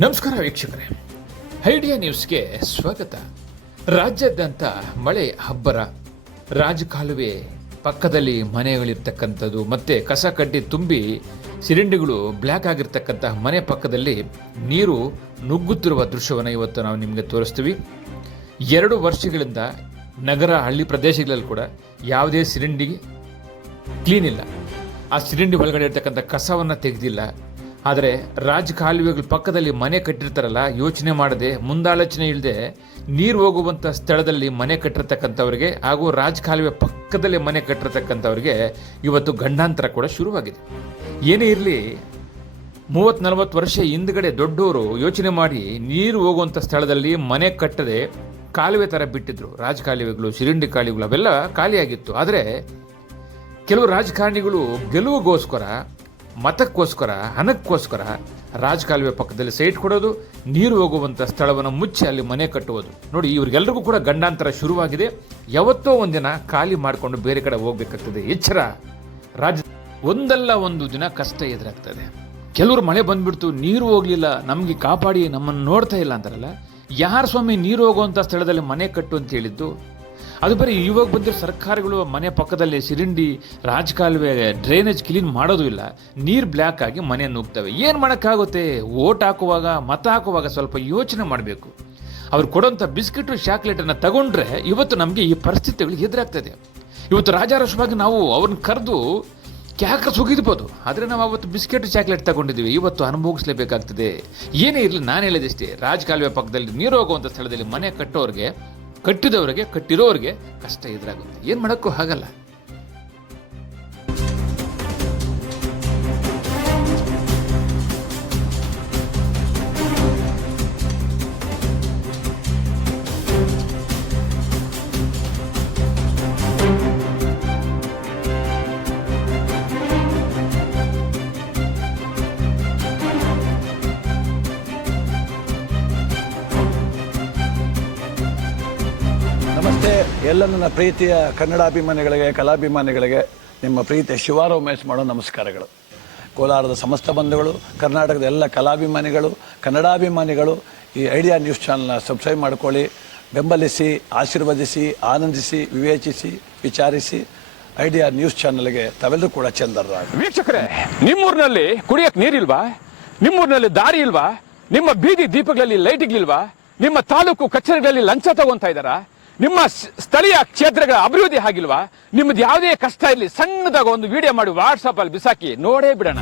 ನಮಸ್ಕಾರ ವೀಕ್ಷಕರೇ. ಐಡಿಯಾ ನ್ಯೂಸ್ಗೆ ಸ್ವಾಗತ. ರಾಜ್ಯಾದ್ಯಂತ ಮಳೆ ಹಬ್ಬರ ರಾಜಕಾಲುವೆ ಪಕ್ಕದಲ್ಲಿ ಮನೆಗಳಿರ್ತಕ್ಕಂಥದ್ದು ಮತ್ತೆ ಕಸ ಕಡ್ಡಿ ತುಂಬಿ ಸಿಲಿಂಡರ್ಗಳು ಬ್ಲ್ಯಾಕ್ ಆಗಿರ್ತಕ್ಕಂತಹ ಮನೆ ಪಕ್ಕದಲ್ಲಿ ನೀರು ನುಗ್ಗುತ್ತಿರುವ ದೃಶ್ಯವನ್ನು ಇವತ್ತು ನಾವು ನಿಮಗೆ ತೋರಿಸ್ತೀವಿ. ಎರಡು ವರ್ಷಗಳಿಂದ ನಗರ ಹಳ್ಳಿ ಪ್ರದೇಶಗಳಲ್ಲಿ ಕೂಡ ಯಾವುದೇ ಸಿಲಿಂಡಿ ಕ್ಲೀನ್ ಇಲ್ಲ. ಆ ಸಿಲಿಂಡಿ ಒಳಗಡೆ ಇರ್ತಕ್ಕಂಥ ಕಸವನ್ನು ತೆಗೆದಿಲ್ಲ. ಆದರೆ ರಾಜ ಕಾಲುವೆಗಳ ಪಕ್ಕದಲ್ಲಿ ಮನೆ ಕಟ್ಟಿರ್ತಾರಲ್ಲ, ಯೋಚನೆ ಮಾಡದೆ, ಮುಂದಾಲೋಚನೆ ಇಲ್ಲದೆ ನೀರು ಹೋಗುವಂಥ ಸ್ಥಳದಲ್ಲಿ ಮನೆ ಕಟ್ಟಿರ್ತಕ್ಕಂಥವ್ರಿಗೆ ಹಾಗೂ ರಾಜ ಕಾಲುವೆ ಪಕ್ಕದಲ್ಲಿ ಮನೆ ಕಟ್ಟಿರ್ತಕ್ಕಂಥವ್ರಿಗೆ ಇವತ್ತು ಗಂಡಾಂತರ ಕೂಡ ಶುರುವಾಗಿದೆ. ಏನೇ ಇರಲಿ, ಮೂವತ್ತು ನಲವತ್ತು ವರ್ಷ ಹಿಂದ್ಗಡೆ ದೊಡ್ಡವರು ಯೋಚನೆ ಮಾಡಿ ನೀರು ಹೋಗುವಂಥ ಸ್ಥಳದಲ್ಲಿ ಮನೆ ಕಟ್ಟದೆ ಕಾಲುವೆ ಥರ ಬಿಟ್ಟಿದ್ರು. ರಾಜ ಕಾಲುವೆಗಳು ಸಿಲಿಂಡಿ ಕಾಲುವೆಗಳು ಅವೆಲ್ಲ ಖಾಲಿಯಾಗಿತ್ತು. ಆದರೆ ಕೆಲವು ರಾಜಕಾರಣಿಗಳು ಗೆಲುವಿಗೋಸ್ಕರ ಮತಕ್ಕೋಸ್ಕರ, ಹಣಕ್ಕೋಸ್ಕರ ರಾಜಕಾಲುವೆ ಪಕ್ಕದಲ್ಲಿ ಸೈಟ್ ಕೊಡೋದು, ನೀರು ಹೋಗುವಂಥ ಸ್ಥಳವನ್ನು ಮುಚ್ಚಿ ಅಲ್ಲಿ ಮನೆ ಕಟ್ಟುವುದು. ನೋಡಿ, ಇವ್ರಿಗೆಲ್ರಿಗೂ ಕೂಡ ಗಂಡಾಂತರ ಶುರುವಾಗಿದೆ. ಯಾವತ್ತೋ ಒಂದಿನ ಖಾಲಿ ಮಾಡಿಕೊಂಡು ಬೇರೆ ಕಡೆ ಹೋಗ್ಬೇಕಾಗ್ತದೆ. ಎಚ್ಚರ ರಾಜ್ಯ ಒಂದಲ್ಲ ಒಂದು ದಿನ ಕಷ್ಟ ಎದುರಾಗ್ತದೆ. ಕೆಲವರು ಮಳೆ ಬಂದ್ಬಿಡ್ತು, ನೀರು ಹೋಗ್ಲಿಲ್ಲ, ನಮಗೆ ಕಾಪಾಡಿ ನಮ್ಮನ್ನು ನೋಡ್ತಾ ಇಲ್ಲ ಅಂತಾರಲ್ಲ? ಯಾರು ಸ್ವಾಮಿ ನೀರು ಹೋಗುವಂಥ ಸ್ಥಳದಲ್ಲಿ ಮನೆ ಕಟ್ಟು ಅಂತ ಹೇಳಿದ್ದು? ಅದು ಬರೀ ಇವಾಗ ಬಂದಿರೋ ಸರ್ಕಾರಗಳು ಮನೆ ಪಕ್ಕದಲ್ಲಿ ಸಿರಿಂಡಿ ರಾಜಕಾಲುವೆ ಡ್ರೈನೇಜ್ ಕ್ಲೀನ್ ಮಾಡೋದು ಇಲ್ಲ. ನೀರು ಬ್ಲ್ಯಾಕ್ ಆಗಿ ಮನೆ ನುಗ್ತವೆ. ಏನು ಮಾಡೋಕ್ಕಾಗುತ್ತೆ? ಓಟ್ ಹಾಕುವಾಗ, ಮತ ಹಾಕುವಾಗ ಸ್ವಲ್ಪ ಯೋಚನೆ ಮಾಡಬೇಕು. ಅವ್ರು ಕೊಡೋಂಥ ಬಿಸ್ಕಿಟು ಚಾಕ್ಲೇಟನ್ನು ತಗೊಂಡ್ರೆ ಇವತ್ತು ನಮಗೆ ಈ ಪರಿಸ್ಥಿತಿಗಳು ಎದುರಾಗ್ತದೆ. ಇವತ್ತು ರಾಜಾರೋಷವಾಗಿ ನಾವು ಅವ್ರನ್ನ ಕರೆದು ಕ್ಯಾಕ ಸುಗಿದ್ಬೋದು. ಆದರೆ ನಾವು ಅವತ್ತು ಬಿಸ್ಕೆಟ್ ಚಾಕ್ಲೇಟ್ ತಗೊಂಡಿದ್ದೀವಿ. ಇವತ್ತು ಅನುಭವಿಸಲೇಬೇಕಾಗ್ತದೆ. ಏನೇ ಇರಲಿ ನಾನು ಹೇಳಿದಷ್ಟೇ. ರಾಜಕಾಲುವೆ ಪಕ್ಕದಲ್ಲಿ ನೀರು ಹೋಗುವಂಥ ಸ್ಥಳದಲ್ಲಿ ಮನೆ ಕಟ್ಟೋರಿಗೆ ಕಟ್ಟಿದವರಿಗೆ ಕಟ್ಟಿರೋರಿಗೆ ಕಷ್ಟ ಎದುರಾಗುತ್ತೆ. ಏನು ಮಾಡೋಕ್ಕೂ ಆಗಲ್ಲ. ಎಲ್ಲ ನನ್ನ ಪ್ರೀತಿಯ ಕನ್ನಡಾಭಿಮಾನಿಗಳಿಗೆ, ಕಲಾಭಿಮಾನಿಗಳಿಗೆ ನಿಮ್ಮ ಪ್ರೀತಿಯ ಶಿವಾರ ಉಮೇಶ್ ಮಾಡೋ ನಮಸ್ಕಾರಗಳು. ಕೋಲಾರದ ಸಮಸ್ತ ಬಂಧುಗಳು, ಕರ್ನಾಟಕದ ಎಲ್ಲ ಕಲಾಭಿಮಾನಿಗಳು, ಕನ್ನಡಾಭಿಮಾನಿಗಳು, ಈ ಐಡಿಯಾ ನ್ಯೂಸ್ ಚಾನಲ್ನ ಸಬ್ಸ್ಕ್ರೈಬ್ ಮಾಡ್ಕೊಳ್ಳಿ. ಬೆಂಬಲಿಸಿ, ಆಶೀರ್ವದಿಸಿ, ಆನಂದಿಸಿ, ವಿವೇಚಿಸಿ, ವಿಚಾರಿಸಿ ಐಡಿಯಾ ನ್ಯೂಸ್ ಚಾನಲ್ಗೆ ತಾವೆಲ್ಲರೂ ಕೂಡ ಚಂದರ ವೀಕ್ಷಕರೇ, ನಿಮ್ಮೂರಿನಲ್ಲಿ ಕುಡಿಯಕ್ಕೆ ನೀರಿಲ್ವಾ? ನಿಮ್ಮೂರಿನಲ್ಲಿ ದಾರಿ ಇಲ್ವಾ? ನಿಮ್ಮ ಬೀದಿ ದೀಪಗಳಲ್ಲಿ ಲೈಟ್ಗಳಿಲ್ವಾ? ನಿಮ್ಮ ತಾಲೂಕು ಕಚೇರಿಗಳಲ್ಲಿ ಲಂಚ ತಗೊಂತ ಇದ್ದಾರಾ? ನಿಮ್ಮ ಸ್ಥಳೀಯ ಕ್ಷೇತ್ರಗಳ ಅಭಿವೃದ್ಧಿ ಆಗಿಲ್ವಾ? ನಿಮ್ದು ಯಾವುದೇ ಕಷ್ಟ ಇರಲಿ, ಸಣ್ಣದಾಗ ಒಂದು ವಿಡಿಯೋ ಮಾಡಿ ವಾಟ್ಸಪ್ ಅಲ್ಲಿ ಬಿಸಾಕಿ, ನೋಡೇ ಬಿಡೋಣ.